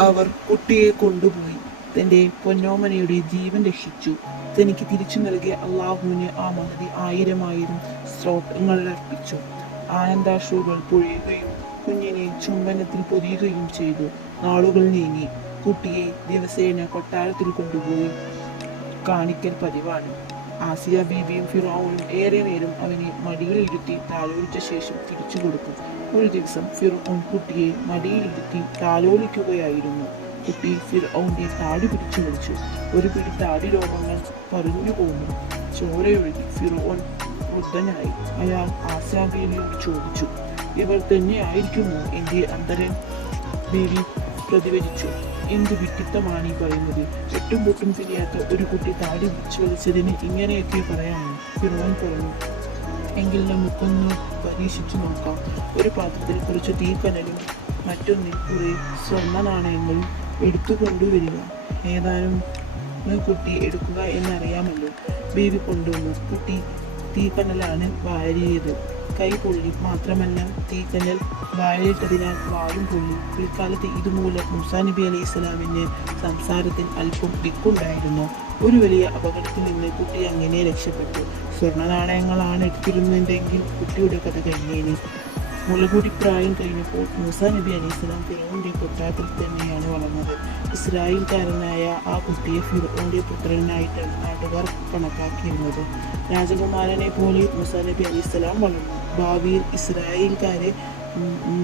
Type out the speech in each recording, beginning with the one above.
അവർ കുട്ടിയെ കൊണ്ടുപോയി തന്റെ പൊന്നോമനയുടെ ജീവൻ രക്ഷിച്ചു. തനിക്ക് തിരിച്ചു നൽകിയ അള്ളാഹുവിന് ആ മഹതി 1000 സ്തോത്രങ്ങൾ അർപ്പിച്ചു. ആനന്ദാശ്രുകൾ പൊഴിയുകയും കുഞ്ഞിനെ ചുംബനത്തിൽ പൊതിയുകയും ചെയ്തു. നാളുകൾ നീങ്ങി. കുട്ടിയെ ദിവസേന കൊട്ടാരത്തിൽ കൊണ്ടുപോയി കാണിക്കൽ പതിവാണ്. ആസിയ ബീബിയും ഫിറോനും ഏറെ നേരം അവനെ മടിയിലിരുത്തി താലോലിച്ച ശേഷം തിരിച്ചു കൊടുക്കും. ഒരു ദിവസം ഫിറോൻ കുട്ടിയെ മടിയിലിരുത്തി താലോലിക്കുകയായിരുന്നു. കുട്ടി ഫിറോന്റെ താടി പിടിച്ചു വലിച്ചു. ഒരു പിടി താടി രോമങ്ങൾ പറഞ്ഞു പോന്നു. ചോരയൊഴുകി. ഫിറോൻ വൃദ്ധനായി. അയാൾ ആസിയ ബീവിയോട് ചോദിച്ചു, ഇവർ തന്നെയായിരിക്കുമോ എന്റെ അന്തരൻ? ബീവി പ്രതിവചിച്ചു, എന്ത് വിഡിത്തമാണ് ഈ പറയുന്നത്? എട്ടും പൊട്ടും തിരിയാത്ത ഒരു കുട്ടി താടി പിടിച്ചു വലിച്ചതിന് ഇങ്ങനെയൊക്കെ പറയാമോ? ഫിറോൻ പറഞ്ഞു, എങ്കിൽ നമുക്കൊന്ന് പരീക്ഷിച്ചു നോക്കാം. ഒരു പാത്രത്തിൽ കുറച്ച് തീക്കനലും മറ്റൊന്നിൽ കുറെ സ്വർണ്ണ നാണയങ്ങളും എടുത്തുകൊണ്ടുവരിക. ഏതാനും കുട്ടി എടുക്കുക എന്നറിയാമല്ലോ. ബീവി കൊണ്ടുവന്നു. കുട്ടി തീക്കനലാണ് വാരിയത്. കൈ പൊള്ളി. മാത്രമല്ല, തീക്കനൽ വായിലിട്ടതിനാൽ വായും പൊള്ളി. പിൽക്കാലത്ത് ഇതുമൂലം മൂസാ നബി അലൈഹി സ്വലാമിന് സംസാരത്തിൽ അല്പം ദിക്കുണ്ടായിരുന്നു. ഒരു വലിയ അപകടത്തിൽ നിന്ന് കുട്ടി അങ്ങനെ രക്ഷപ്പെട്ടു. സ്വർണ്ണ നാണയങ്ങളാണ് എടുത്തിരുന്നതെങ്കിൽ കുട്ടിയുടെ കഥ കഴിഞ്ഞേനെ. മുലകൂടി പ്രായം കഴിഞ്ഞപ്പോൾ മൂസാ നബി അലൈഹി സ്വലാം ഫിറോന്റെ കൊട്ടാരത്തിൽ തന്നെയാണ് വളർന്നത്. ഇസ്രായേൽക്കാരനായ ആ കുട്ടിയെ ഫിറോന്റെ പുത്രനായിട്ടാണ് നാട്ടുകാർ കണക്കാക്കിയിരുന്നത്. രാജകുമാരനെ പോലെ മൂസാ നബി അലൈഹി സ്വലാം വളർന്നു. ഭാവിയിൽ ഇസ്രായേൽക്കാരെ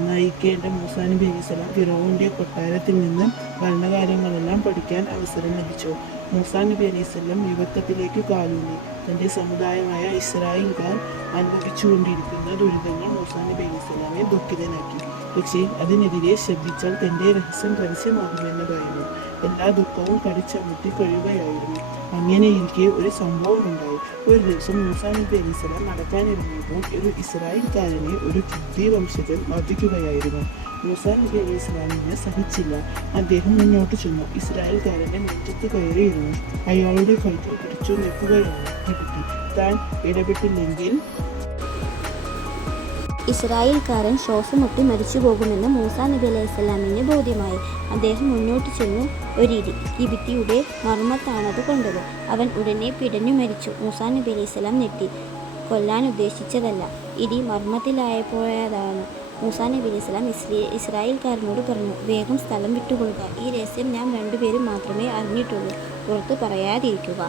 നയിക്കേണ്ട മൂസാ നബി അലൈഹി സ്വലാം ഫിറോന്റെ കൊട്ടാരത്തിൽ നിന്ന് ഭരണകാര്യങ്ങളെല്ലാം പഠിക്കാൻ അവസരം ലഭിച്ചു. മൂസാ നബി അലൈഹി സ്വലം യുവത്വത്തിലേക്ക് കാലൂന്നി. തന്റെ സമുദായമായ ഇസ്രായേൽക്കാർ അനുഭവിച്ചുകൊണ്ടിരിക്കുന്ന ദുരിതങ്ങൾ മൂസാ നബി അലൈഹി സ്വലാമെ ദുഃഖിതനാക്കി. പക്ഷേ അതിനെതിരെ ശബ്ദിച്ചാൽ തന്റെ രഹസ്യം പരസ്യമാകുമെന്ന് ഭയന്നു. എല്ലാ ദുഃഖവും കടിച്ചമർത്തി കഴിയുകയായിരുന്നു. അങ്ങനെയിരിക്കെ ഒരു സംഭവം ഉണ്ടായി. ഒരു ദിവസം മൂസാ നബി അലൈഹി സ്വലാം നടക്കാനിറങ്ങിയപ്പോൾ ഒരു ഇസ്രായേൽക്കാരനെ ഒരു ഖിബ്തി വംശജൻ മർദ്ദിക്കുകയായിരുന്നു. മൂസാ നബി അലൈഹി സ്വലാമിന് സഹിച്ചില്ല. അദ്ദേഹം മുന്നോട്ട് ചെന്നു. ഇസ്രായേൽക്കാരന്റെ നെഞ്ചത്ത് കയറിയിരുന്നു. അയാളുടെ കഴുത്തിൽ പിടിച്ചു നിൽക്കുകയാണ് ഖിബ്തി. താൻ ഇടപെട്ടില്ലെങ്കിൽ ഇസ്രായേൽക്കാരൻ ശ്വാസം മുട്ടി മരിച്ചു പോകുമെന്ന് മൂസാ നബി അലൈഹി സ്വലാമിന് ബോധ്യമായി. അദ്ദേഹം മുന്നോട്ട് ചെന്നു ഒരിടി. ഖിബ്തിയുടെ മർമ്മത്താണത് കൊണ്ടത്. അവൻ ഉടനെ പിടഞ്ഞു മരിച്ചു. മൂസാ നബി അലൈഹി സ്വലാം ഞെട്ടി. കൊല്ലാൻ ഉദ്ദേശിച്ചതല്ല, ഇടി മർമ്മത്തിലായപ്പോയതാണ്. മൂസാ നബി അലൈഹി സ്വലാം ഇസ്രായേൽക്കാരനോട് പറഞ്ഞു, വേഗം സ്ഥലം വിട്ടുകൊള്ളുക. ഈ രഹസ്യം ഞാൻ 2 പേരും മാത്രമേ അറിഞ്ഞിട്ടുള്ളൂ. പുറത്തു പറയാതിരിക്കുക.